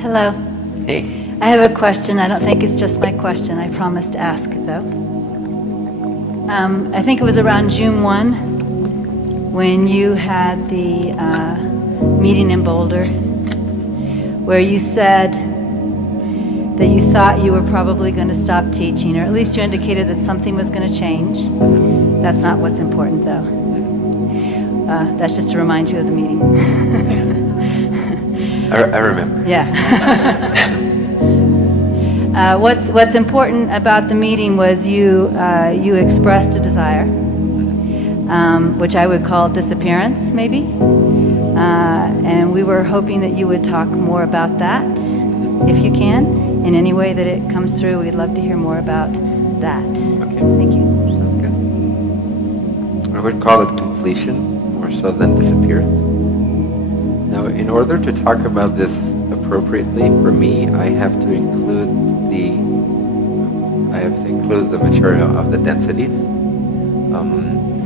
Hello. Hey. I have a question. I don't think it's just my question. I promised to ask it, though. I think it was around June 1 when you had the meeting in Boulder where you said that you thought you were probably going to stop teaching, or at least you indicated that something was going to change. That's not what's important, though. That's just to remind you of the meeting. I remember. Yeah. What's important about the meeting was you expressed a desire, which I would call disappearance, maybe. And we were hoping that you would talk more about that, if you can. In any way that it comes through, we'd love to hear more about that. Okay. Thank you. Sounds good. I would call it completion more so than disappearance. Now, in order to talk about this appropriately, for me, I have to include the material of the densities.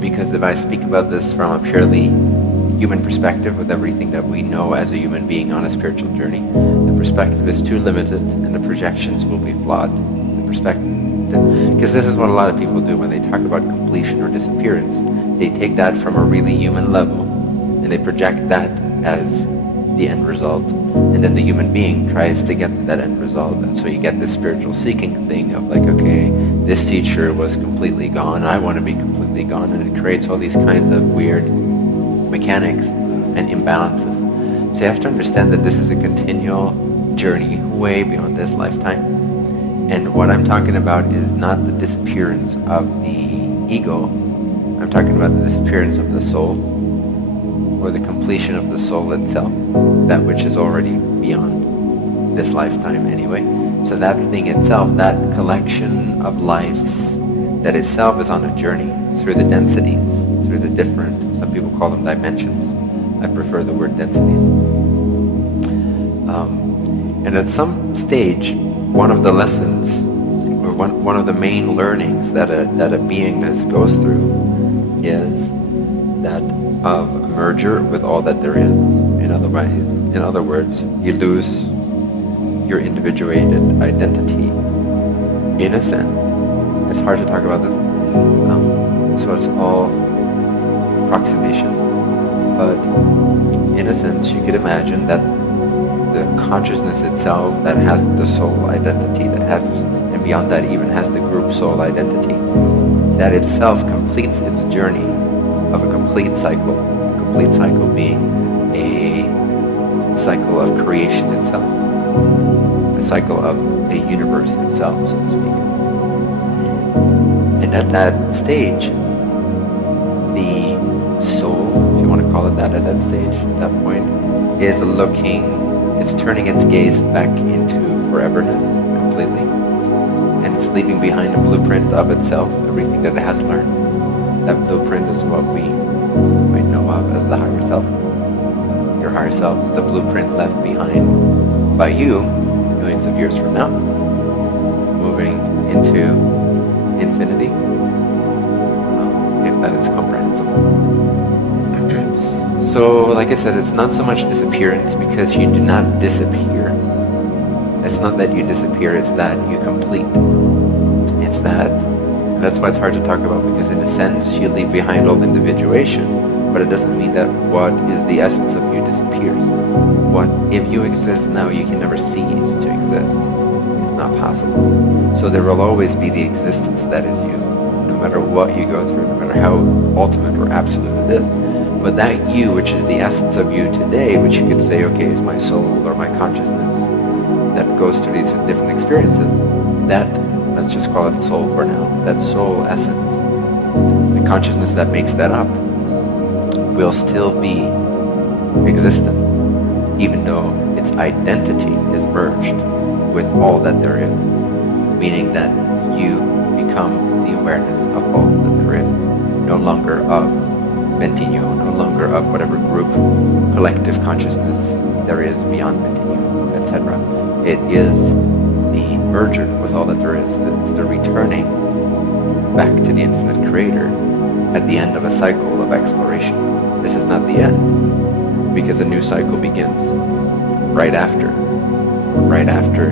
Because if I speak about this from a purely human perspective, with everything that we know as a human being on a spiritual journey, the perspective is too limited and the projections will be flawed. The perspective, because this is what a lot of people do when they talk about completion or disappearance. They take that from a really human level and they project that as the end result, and then the human being tries to get to that end result, and so you get this spiritual seeking thing of like, okay, this teacher was completely gone, I want to be completely gone, and it creates all these kinds of weird mechanics and imbalances. So you have to understand that this is a continual journey way beyond this lifetime, and what I'm talking about is not the disappearance of the ego, I'm talking about the disappearance of the soul, or the completion of the soul itself, that which is already beyond this lifetime anyway. So that thing itself, that collection of lives, that itself is on a journey through the densities, through the different, some people call them dimensions. I prefer the word densities. And at some stage, one of the lessons, or one of the main learnings that a beingness goes through is that of a merger with all that there is. In other words, you lose your individuated identity. In a sense, it's hard to talk about this, so it's all approximation. But in a sense, you could imagine that the consciousness itself that has the soul identity, that has, and beyond that even has the group soul identity, that itself completes its journey of a complete cycle being a cycle of creation itself, a cycle of a universe itself, so to speak. And at that stage, the soul, if you want to call it that, at that stage, at that point, is it's turning its gaze back into foreverness completely, and it's leaving behind a blueprint of itself, everything that it has learned. That blueprint is what we might know of as the higher self. Your higher self is the blueprint left behind by you millions of years from now, moving into infinity, if that is comprehensible. So, like I said, it's not so much disappearance, because you do not disappear. It's not that you disappear, it's that you complete. It's that. That's why it's hard to talk about, because in a sense you leave behind all individuation, but it doesn't mean that what is the essence of you disappears. What if you exist now, you can never cease to exist. It's not possible. So there will always be the existence that is you, no matter what you go through, no matter how ultimate or absolute it is. But that you, which is the essence of you today, which you could say, okay, is my soul or my consciousness, that goes through these different experiences, that, let's just call it soul for now, that soul essence, the consciousness that makes that up, will still be existent, even though its identity is merged with all that there is, meaning that you become the awareness of all that there is, no longer of Bentinho, no longer of whatever group, collective consciousness there is beyond Bentinho, etc. It is the merger with all that there is. It's the returning back to the infinite creator at the end of a cycle of exploration. This is not the end, because a new cycle begins right after right after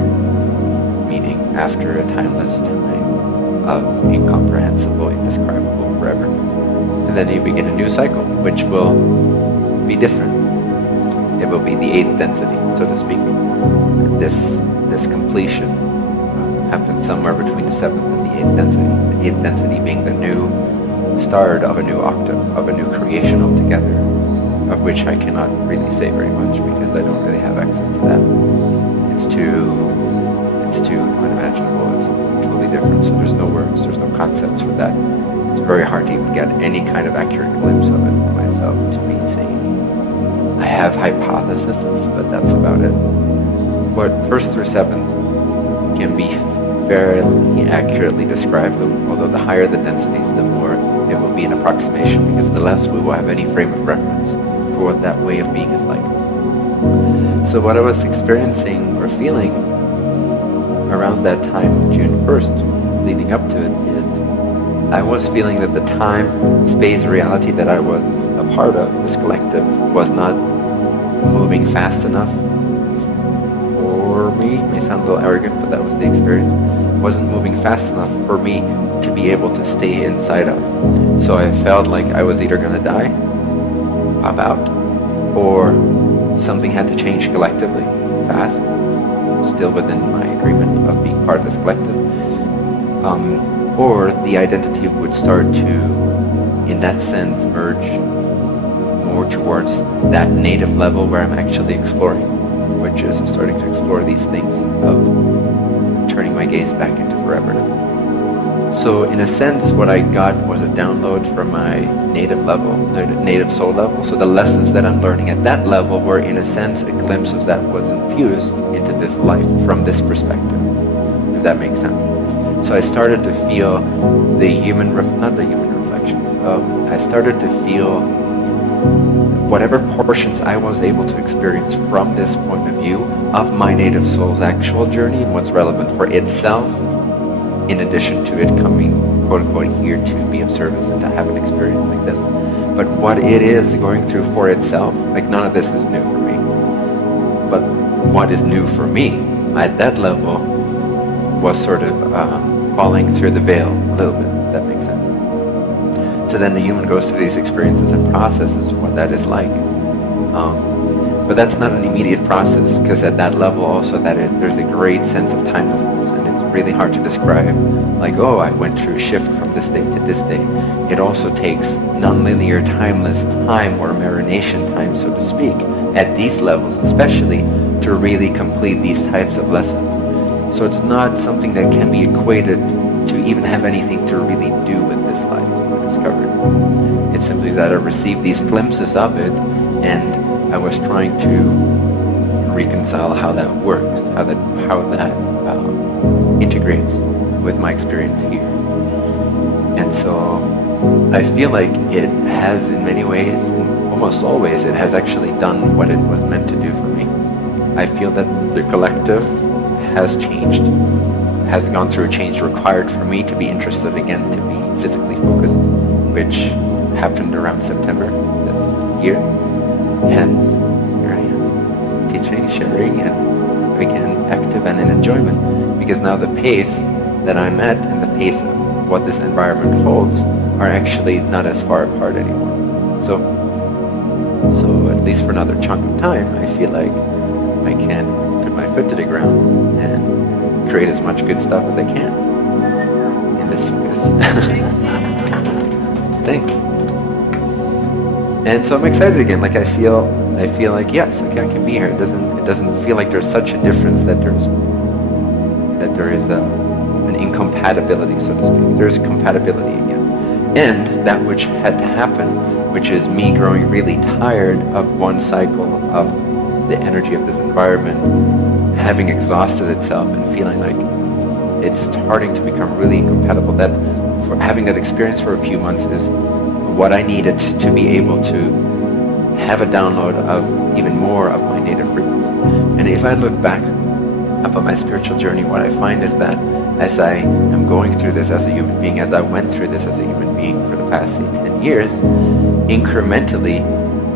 meaning, after a timeless time of incomprehensible, indescribable forever. And then you begin a new cycle, which will be different. It will be the eighth density, so to speak. This completion happens somewhere between the seventh and the eighth density. The eighth density being the new start of a new octave, of a new creation altogether, of which I cannot really say very much because I don't really have access to that. It's too unimaginable. It's totally different. So there's no words, there's no concepts for that. It's very hard to even get any kind of accurate glimpse of it for myself to be seeing. I have hypotheses, but that's about it. But first through seventh can be fairly accurately described, although the higher the densities, the more it will be an approximation, because the less we will have any frame of reference for what that way of being is like. So what I was experiencing or feeling around that time, June 1st, leading up to it, is I was feeling that the time, space, reality that I was a part of, this collective, was not moving fast enough for me. It may sound a little arrogant, but that was the experience. It wasn't moving fast enough for me to be able to stay inside of. So I felt like I was either going to die, pop out, or something had to change collectively, fast, still within my agreement of being part of this collective. Or the identity would start to, in that sense, merge more towards that native level where I'm actually exploring, which is starting to explore these things of turning my gaze back into foreverness. So in a sense, what I got was a download from my native level, native soul level. So the lessons that I'm learning at that level were, in a sense, a glimpse of that was infused into this life from this perspective, if that makes sense. So I started to feel the human, not the human reflections. I started to feel whatever portions I was able to experience from this point of view of my native soul's actual journey and what's relevant for itself, in addition to it coming, quote unquote, here to be of service and to have an experience like this. But what it is going through for itself, like none of this is new for me. But what is new for me at that level was sort of falling through the veil a little bit, if that makes sense. So then the human goes through these experiences and processes what that is like. But that's not an immediate process, because at that level also there's a great sense of timelessness, and it's really hard to describe. Like, oh, I went through a shift from this day to this day. It also takes nonlinear, timeless time, or marination time, so to speak, at these levels especially, to really complete these types of lessons. So it's not something that can be equated to even have anything to really do with this life or discovery. It's simply that I received these glimpses of it, and I was trying to reconcile how that works, how that integrates with my experience here. And so I feel like it has, in many ways, almost always, it has actually done what it was meant to do for me. I feel that the collective has changed, has gone through a change required for me to be interested again, to be physically focused, which happened around September this year. Hence, here I am, teaching, sharing, and again, active and in enjoyment. Because now the pace that I'm at and the pace of what this environment holds are actually not as far apart anymore. So at least for another chunk of time, I feel like I can put my foot to the ground and create as much good stuff as I can in this focus. Thanks. And so I'm excited again. Like I feel like yes, like I can be here. It doesn't feel like there's such a difference that there is an incompatibility, so to speak. There's a compatibility again. And that which had to happen, which is me growing really tired of one cycle of the energy of this environment having exhausted itself and feeling like it's starting to become really incompatible. That for having that experience for a few months is what I needed to be able to have a download of even more of my native frequency. And if I look back upon my spiritual journey, what I find is that as I am going through this as a human being, as I went through this as a human being for the past, say, 10 years, incrementally,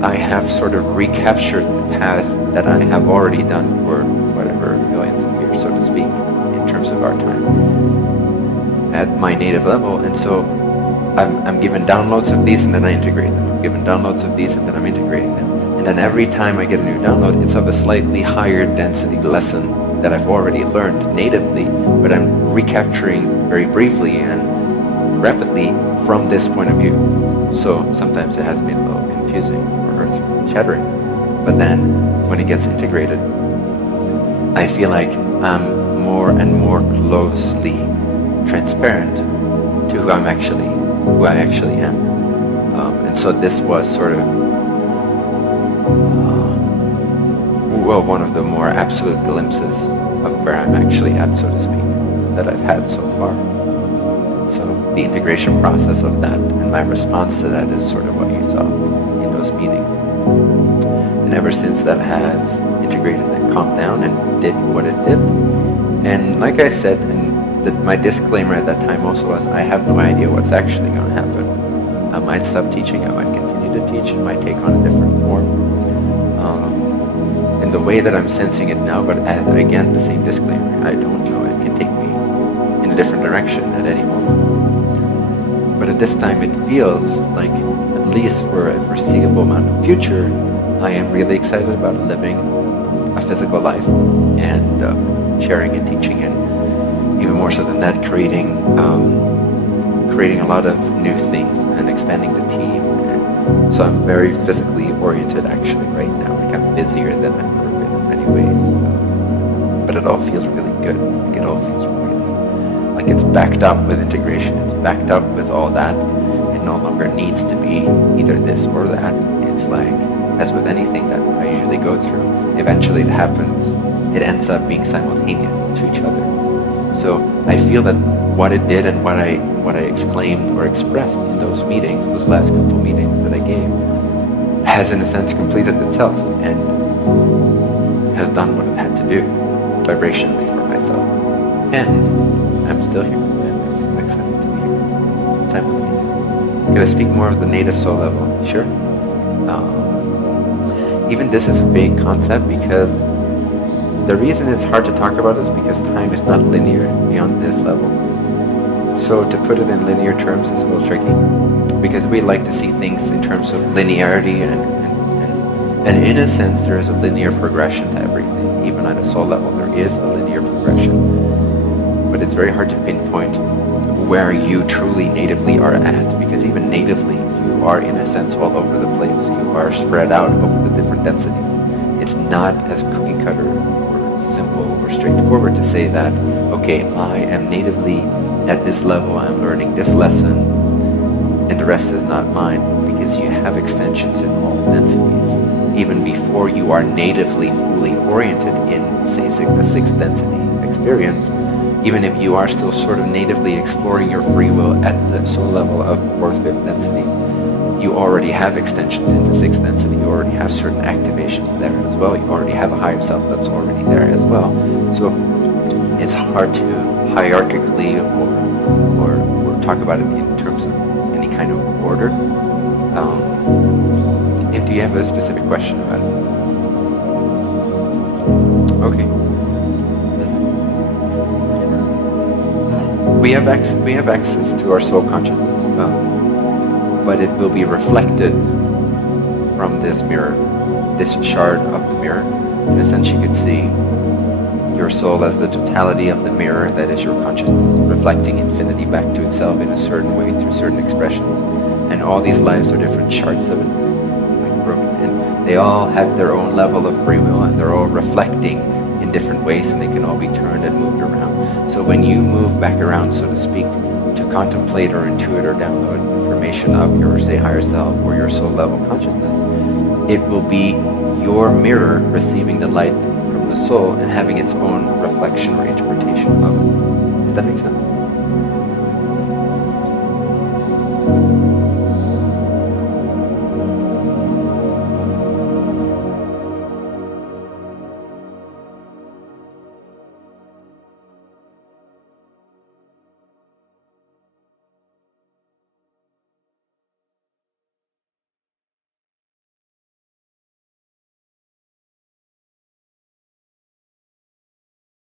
I have sort of recaptured the path that I have already done for whatever millions of years, so to speak, in terms of our time, at my native level. And so I'm given downloads of these and then I integrate them. I'm given downloads of these and then I'm integrating them. And then every time I get a new download, it's of a slightly higher density lesson that I've already learned natively, but I'm recapturing very briefly and rapidly from this point of view. So sometimes it has been a little confusing or earth-shattering. But then when it gets integrated, I feel like I'm more and more closely transparent to who I actually am. And so this was sort of one of the more absolute glimpses of where I'm actually at, so to speak, that I've had so far. So the integration process of that and my response to that is sort of what you saw in those meetings. And ever since that has integrated and calmed down and did what it did. And like I said, and my disclaimer at that time also was, I have no idea what's actually going to happen. I might stop teaching, I might continue to teach, it might take on a different form. In the way that I'm sensing it now, but again, the same disclaimer, I don't know, it can take me in a different direction at any moment. But at this time it feels like, at least for a foreseeable amount of future, I am really excited about living a physical life and sharing and teaching, and even more so than that, creating a lot of new things and expanding the team. And so I'm very physically oriented actually right now. Like I'm busier than I've ever been in many ways. But it all feels really good. Like it all feels really like it's backed up with integration. It's backed up with all that. It no longer needs to be either this or that. It's like, as with anything that I usually go through, eventually it happens. It ends up being simultaneous to each other. So I feel that what it did and what I exclaimed or expressed in those meetings, those last couple meetings that I gave, has in a sense completed itself and has done what it had to do vibrationally for myself. And I'm still here, and it's exciting to be here simultaneously. Could I speak more of the native soul level? Sure. Even this is a vague concept because the reason it's hard to talk about is because time is not linear beyond this level. So to put it in linear terms is a little tricky, because we like to see things in terms of linearity, and in a sense there is a linear progression to everything. Even at a soul level there is a linear progression, but it's very hard to pinpoint where you truly natively are at, because even natively you are in a sense all over the place. You are spread out over the different densities. It's not as cookie cutter or simple or straightforward to say that, okay, I am natively at this level, I'm learning this lesson, and the rest is not mine, because you have extensions in all densities. Even before you are natively fully oriented in, say, a sixth density experience, even if you are still sort of natively exploring your free will at the soul level of fourth, fifth density, you already have extensions into sixth density. You already have certain activations there as well. You already have a higher self that's already there as well. So it's hard to hierarchically or talk about it in terms of any kind of order. And do you have a specific question about it? Okay. We have access to our soul consciousness. But it will be reflected from this mirror, this shard of the mirror. In a sense, you could see your soul as the totality of the mirror that is your consciousness, reflecting infinity back to itself in a certain way through certain expressions. And all these lives are different shards of it, like broken. And they all have their own level of free will, and they're all reflecting in different ways, and they can all be turned and moved around. So when you move back around, so to speak, to contemplate or intuit or download information of your, say, higher self or your soul level consciousness, it will be your mirror receiving the light from the soul and having its own reflection or interpretation of it. Does that make sense?